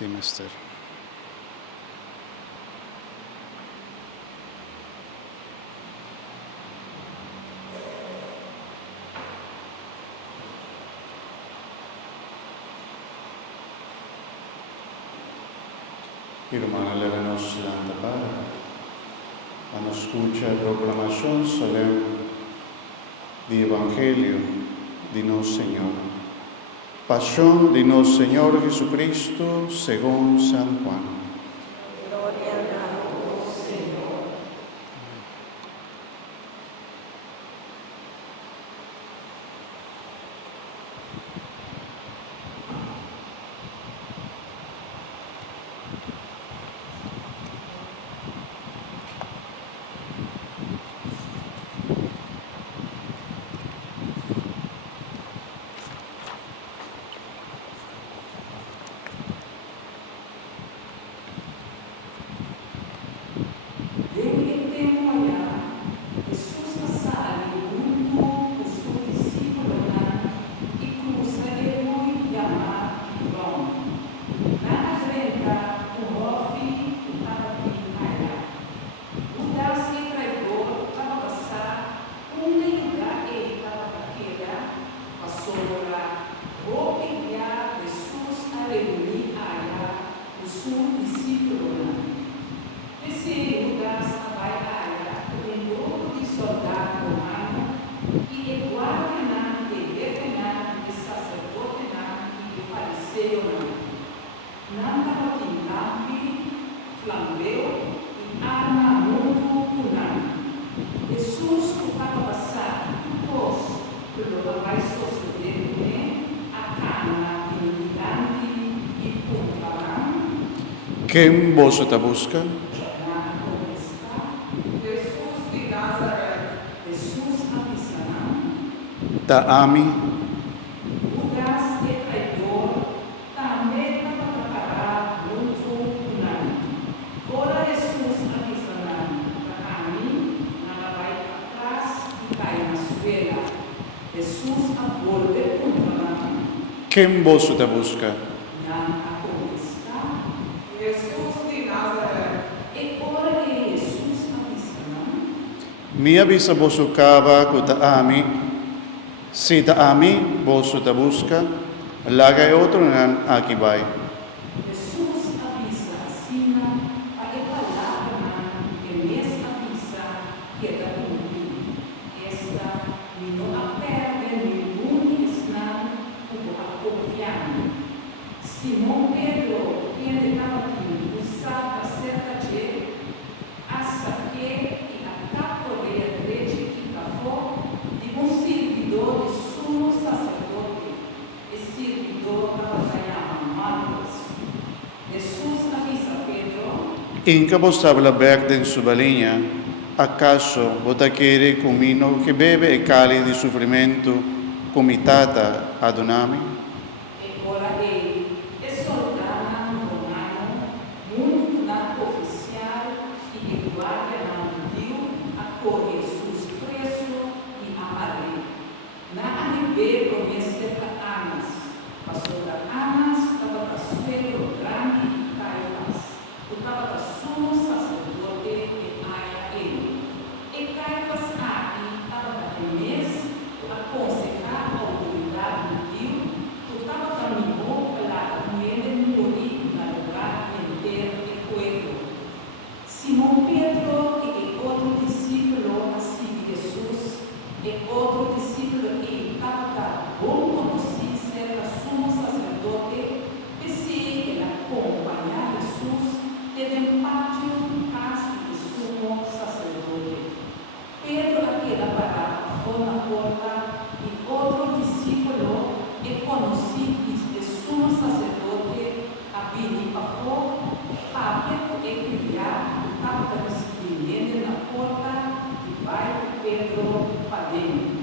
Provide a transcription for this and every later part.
Timester. Hermana, lévenos la palabra. A nos escucha a proclamación solemne del Evangelio de nuestro Señor. Pasión de nuestro Señor Jesucristo según San Juan. Gloria a vos, Señor. ¿Quién vos te busca? Jesús de Nazaret, Jesús Abisanam, Ta ami, Judas de traidor, também para preparar muito unânime. Ora Jesús Abisanam, para mim, nada vai atrás e cai na suela. Jesús aborda contra nós. ¿quién vos te busca? Mi avisa vos cava que ta ami, si ta ami vos te busca, laga otro nan aquí vai. Jesus avisa acima para falar que mês avisa que é da cumprir. Esta me não aperde nenhum esnã como a confiar. Simão Pedro, quem estava aqui, usava certa de hasta que a capa de igreja que cavou de servidor de sumo sacerdote e servidor para trabalhar amados. Jesus avisa Pedro. Inca vos habla verde en su balinha, acaso vos quiere comino que bebe e cali di sufrimento comitata adonami? E ora ele é soldado romano, muito na oficial e de guarda na rio, acolhe Jesus preso e amarre. Na anibe promesse a Anas, passou da Anas, estava da suelo grande e Caifás, estava da sumo sacerdote e aia ele. E Caifás aqui estava da mês, aconselhar a autoridade do rio, estava caminhou pela comida morir na lugar inteiro e coelho. Simão Pedro e outro discípulo assim de Jesus, e outro discípulo que estava bom conhecido ser sumo sacerdote, decide acompanhar Jesus desde o pátio casa do sumo sacerdote. Pedro aquela parada foi na porta e outro discípulo e conhecido de sumo sacerdote havia para fora, Pedro e criar estava recebendo na porta e vai Pedro para dentro.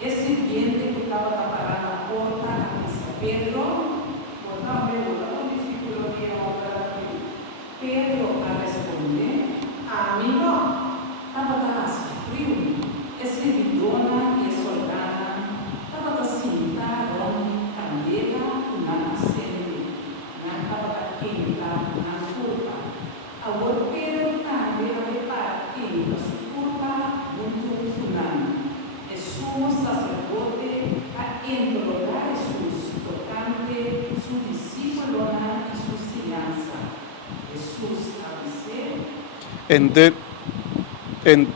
Esse ambiente que estava parado na porta, disse Pedro, discípulo que Pedro a responder, a mim não, estava frio, é servidora e é soldada, estava sentada onde candela e nada acende, estava Enter, en,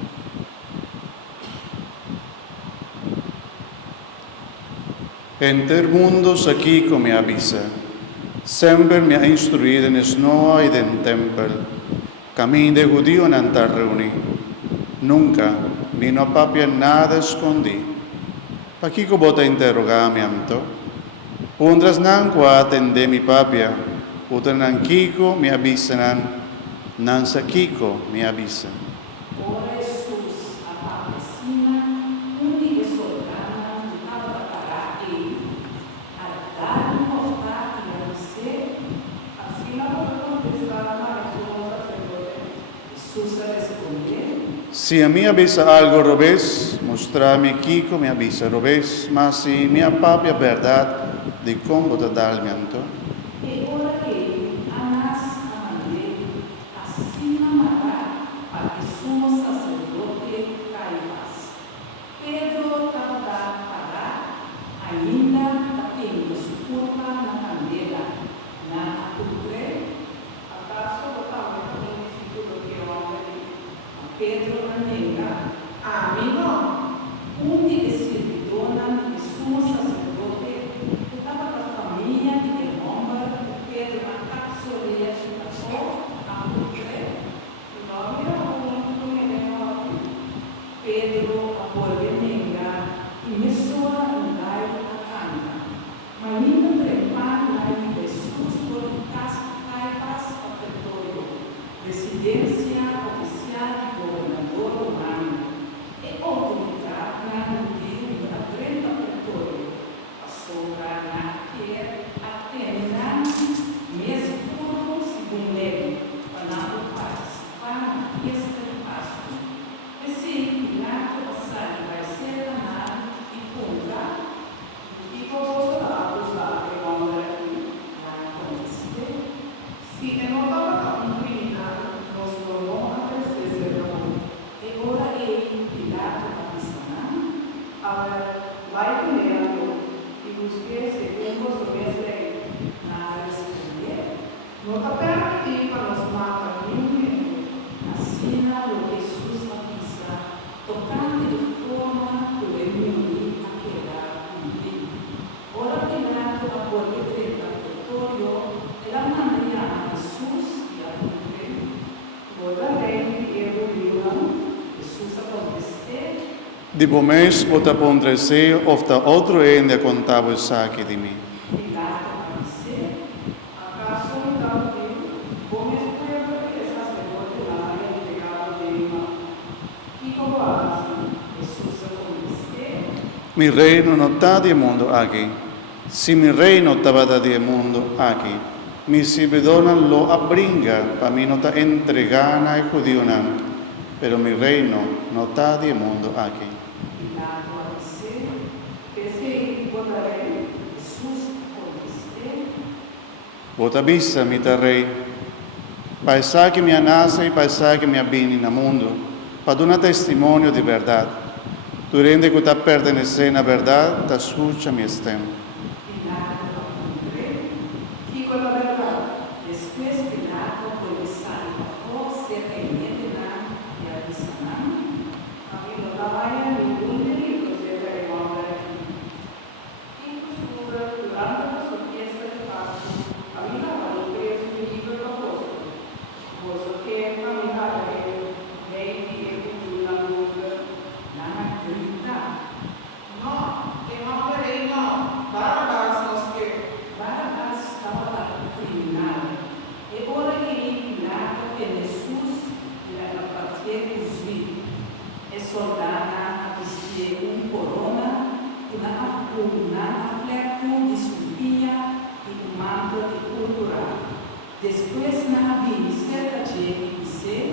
enter mundos aqui como me avisa. Sempre me ha instruído en snoa y en tempel. Camin de judío en antar reuni. Nunca, mi no papia nada escondi. Pa kiko bota interrogami amto. Pundras nan qua atende mi papia. Utan nan kiko mi avisanan. Nan sa kiko mi avisan. Ora Jesus apacina, undi exortana, tentava parar ele, a dar mostrar e a você, assim não foi contestar mais o sacerdote. Jesus respondeu: Si a mí avisa algo robes, mostrame kiko mi avisa robes, mas si mi papia verdad, de como te dalmianto. e ora ele, Anás, amandei, assim amará, para que sumo sacerdote Caifás. Pedro estava a parar, ainda batendo sua curva na candeira, na acutre. Acaso botava também esse tudo que eu amo. Pedro nega, a mim não. Onde esse dona de sumo sacerdote, que estava da família de Remomba, Pedro na capsuleia que passou, a acutre. Pedro apoia e começou a andar a cana. Mas ainda prepara lá Jesus por Caifás ao pretório, residência oficial do governador romano, e autoridade na Rio da frente ao pretório. Passou para naquele Atena, mesmo por segundo ele, para participar na festa de Páscoa. Esse Pilato passado vai ser danado e contra e colocados lá que vão acontecer. Se não estava um criminal, nós vamos aparecer e ora ele, Pilato, a missão, agora vai primeiro e busque segundo os mestres na responder. Não está perto para nos matar ninguém. Assim, o Jesus avisa, tocante de forma que o inimigo a quedar comigo. Ora Pilato apoia o pretório e la mandaria a Jesus e a cumprir. Ora rei e evoluiu, Jesus aconteceu. Dipo mes bota pondre se ofta outro ende contavo saki di mi. Pilato apareceu. Acaso então Deus, como espera que esse sacerdote lá é entregado de uma. E como assim, Jesus aconteceu. Mi reino no está di mundo aquí. Si mi reino estaba di mundo aquí, mi si bedonan lo abringa, pa mi no está entregana e judionan, pero mi reino no está di mundo aquí. Pilato apareceu. Pensei que botarei. Jesus aconteceu. Bota vista, mi ta rei, paesa che mi anasa e paesa che mi abbini na mundo, pa dona testimonio di verdad. Tu rende che ta pertenece na verdad, ta scuccia mi estem. Pilato aconteceu. Que com a verdade. Depois Pilato começar a força e remediar e adicionar. A mim não trabalha nenhum delito, seja igual aqui. Inclusive, durante a sua festa de Páscoa, a mim não vai o preço do livro do apóstolo. Pois que a mim vai rei e na luta, na acreditar. Não, que não farei não. Barabás nós que. Barabás estava lá criminal. E ora ele Pilato que Jesus leva para ter os vivos. E soldada a vestir corona, uma fleco de subia e manto de púrpura. Depois na vida cerca de dizer,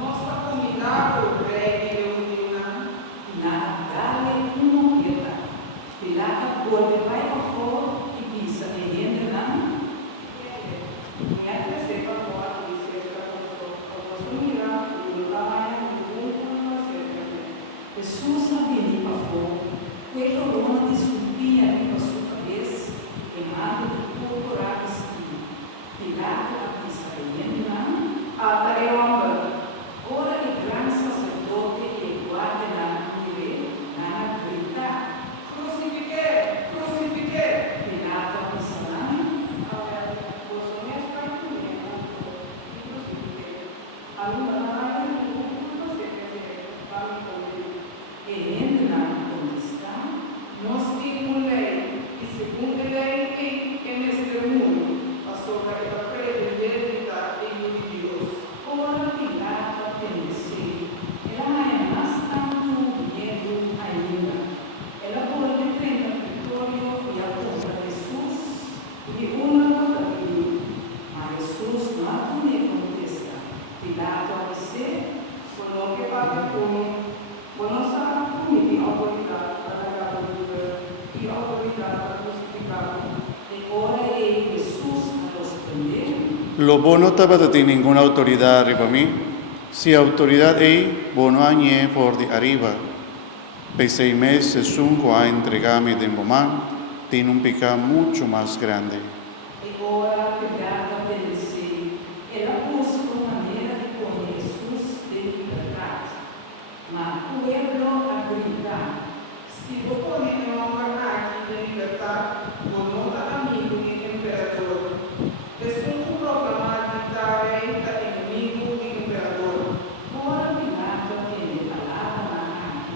nossa comunidade o rei reuniu na dale uma moeda. Pilato volve vai para fora e pisa e entra na minha terceira fora e cerca para mirar o tamanho do Jesus havia para fora, com a corona de subia para sua cabeça, queimado de púrpura vestido. Pilato avisa e entra na a tarefa dio autoridad a crucificarlo. E ora è Jesús a los prendeu. Lobo no estaba de ti ninguna autoridad arriba a mí. Si autoridad hay, bueno añe por de arriba. Pese a meses unco a entregarme de mamá, tiene un pecado mucho más grande. E ora pegava pelo seio. Ela busca uma maneira de pôr Jesus de liberdade. Mas o pueblo a gritar. Si vos ponete aquí de libertad, vos no estás amigo ni emperador. Jesús proclamar gritar enemigo y emperador. Ora Pilato ele falava na arte.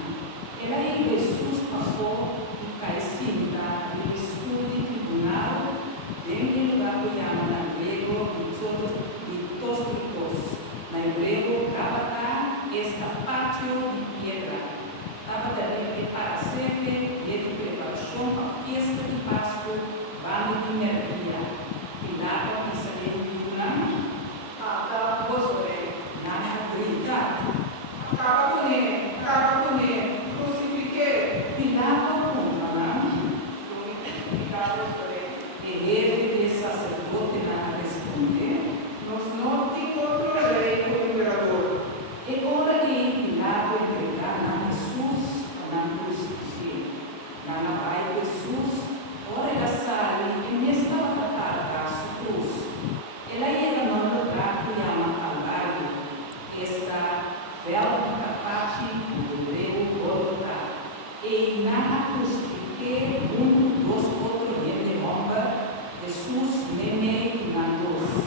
Ela e Jesus passou e cai cinta no escuro de tribunal, dentro do lugar que chama na grego de tostos. Na grego, Gabata, esta pátio de pedra. Estava dali para sempre, de preparação para a festa de Páscoa, vale de merdia. Pilato que saiu de uma, Ata vos nada gritar. acaba con él, crucifique. Pilato conclamava, Crucificados por él. e ele, sacerdote, nada respondeu. Nos no digo otro rey o emperador. E ora que Pilato entregava a Jesus na crucifixião. Nada vai Jesus, ora ela sai e me estava a carregar sua cruz. Ela era não lugar que chama Calvário. Esta velha parte do grego Gólgota. E na crucifique dos outros de romba, Jesus meme na cruz.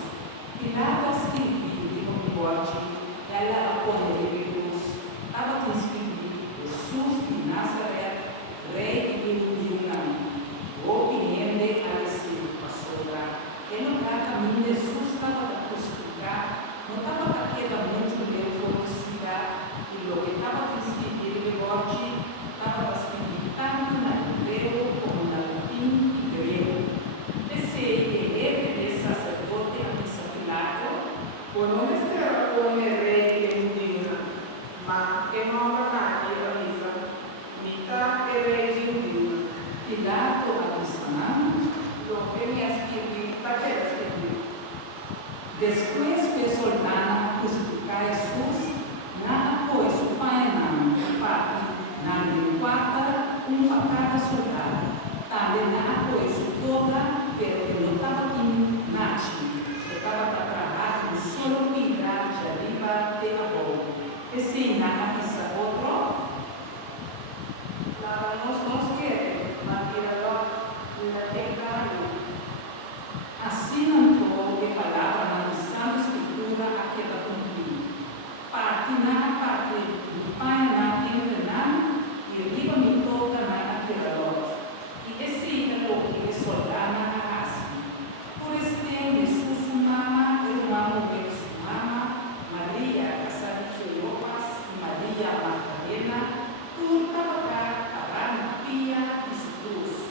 Pilato escreveu de concorde, ela apoiou de cruz, estava escrito Jesus de Nazaré, rei de Judá. O pinhende a esse passou lá. E no caminho Jesus estava a crucificar, não estava aquela muito de felicidade, e o que estava escrito de concorde, estava escrito tanto na hebreu como na latim e grego. Pensei que ele, sacerdote, a Pilato, Por no estar con el rey de Judía, mas que no habrá nadie avisa, mitad el rey de Judía. Pilato avisando, Lo que me escribí, para que escribí. después que soldaram crucificar Jesus, nada pois o pai não, parte, na quarta, para cada soldado. Também nada pois toda, pero não estava aqui nachi, estava trabalhando com solo pilar de arriba de abaixo. E se nada essa outro, La nos quiere, mantiene la tecla. assim não entrou de palavra na Santa Escritura aquela cumprir. Parte na parte do Pai na terra e riba me toca na aquela loja. E esse é o que soldar na casa. Por este Jesus mama, irmão de sua mama, Maria, casada de Cleopas, e Maria Magdalena, turta para acabar pia e Jesus.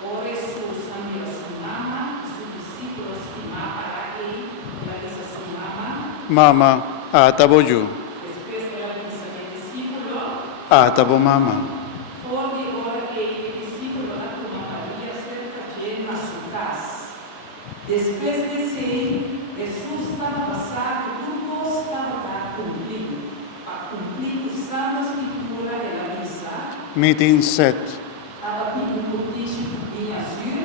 Por Jesus, a sua mama, sus discípulos y más para él, la que se llamaba, Mama, atabo yo, después de la misa del discípulo, atabo mama. por de hora que el discípulo la toma María cerca de su casa. Después de ser, Jesús estaba pasado, tudo estaba cumplido, para cumplir usando la escritura de la misa. Meeting set. Estava pedindo por Cristo vinha azul,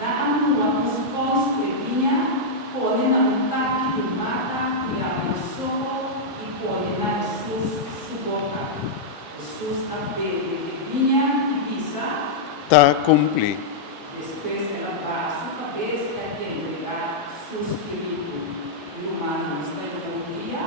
na uma resposta que vinha, porém na vontade do mata, que abençoou e porém na Jesus suporta. Jesus abdeve que vinha e pisa, Ta cumpli. depois ela vai sua cabeça e entregar seu espírito. E o humano está em um dia.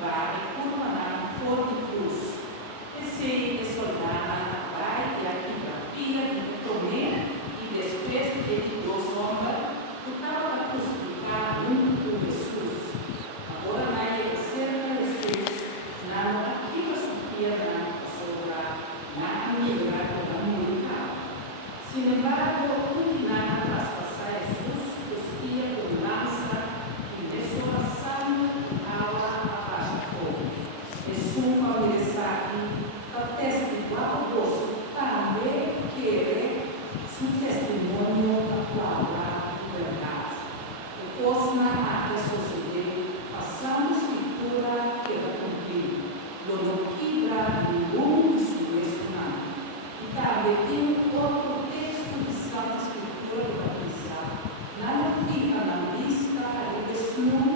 vai curmanar forte cruz. Esse soldado vai e aqui rapia de comer e depois de dois homens, o estava crucificado com Jesus. Agora na terceira Jesus, na aqui a sofia na sombra, na amiga da música. Sin embargo, un nada traspasar Jesus, costilla con lanza y de su sangre agua abajo fogo. Jesus familiarizar para testiguar o gosto também querer seu testemunho da palavra de verdade. Depois na arte sociedade, passamos escritura que vai cumprir, não quebra nenhum desconhecimento. E também tem outro texto de Santa Escritura do Batizado. Nada fica na lista de pessoas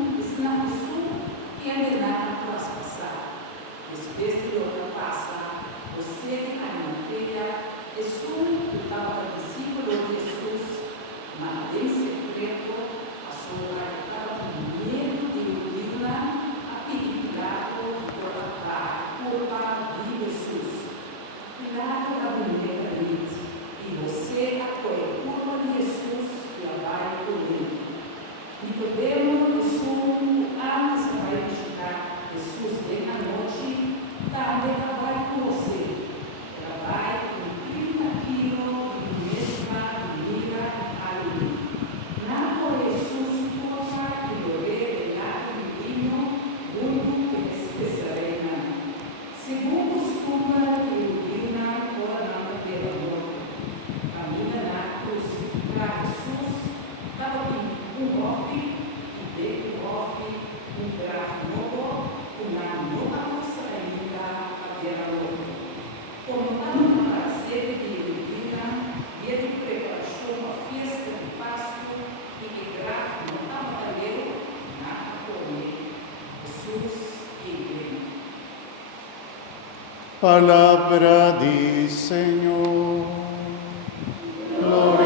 que ainda nada traspassar. Depois de ultrapassar, você que a manteia, Jesus que estava discípulo de Jesus, mas em secreto, passou a estar com medo de ouvir-la, a pedir Pilato por a culpa de Jesus. Pilato da primeira vez, e você acolhe a culpa de Jesus e a vai comer. E podemos, Jesus, antes de vai chegar, Jesus vem à noite, também ela vai com você. Ela vai cumprir aquilo que mesma maneira ali. Não por Jesus culpa e morrer de lado divino, mundo que especiarei. Segundo os culpa que ilumina ora não pela morte. Caminha na crucificar Jesus, estava um off, e dentro do off, grafo novo, uma nova coisa ainda havia outra. Como tanto prazer de ilumina, e ele preparou uma festa de Páscoa, e que grafo não estava valendo nada comer. Jesus e ele. Palabra di Señor. Gloria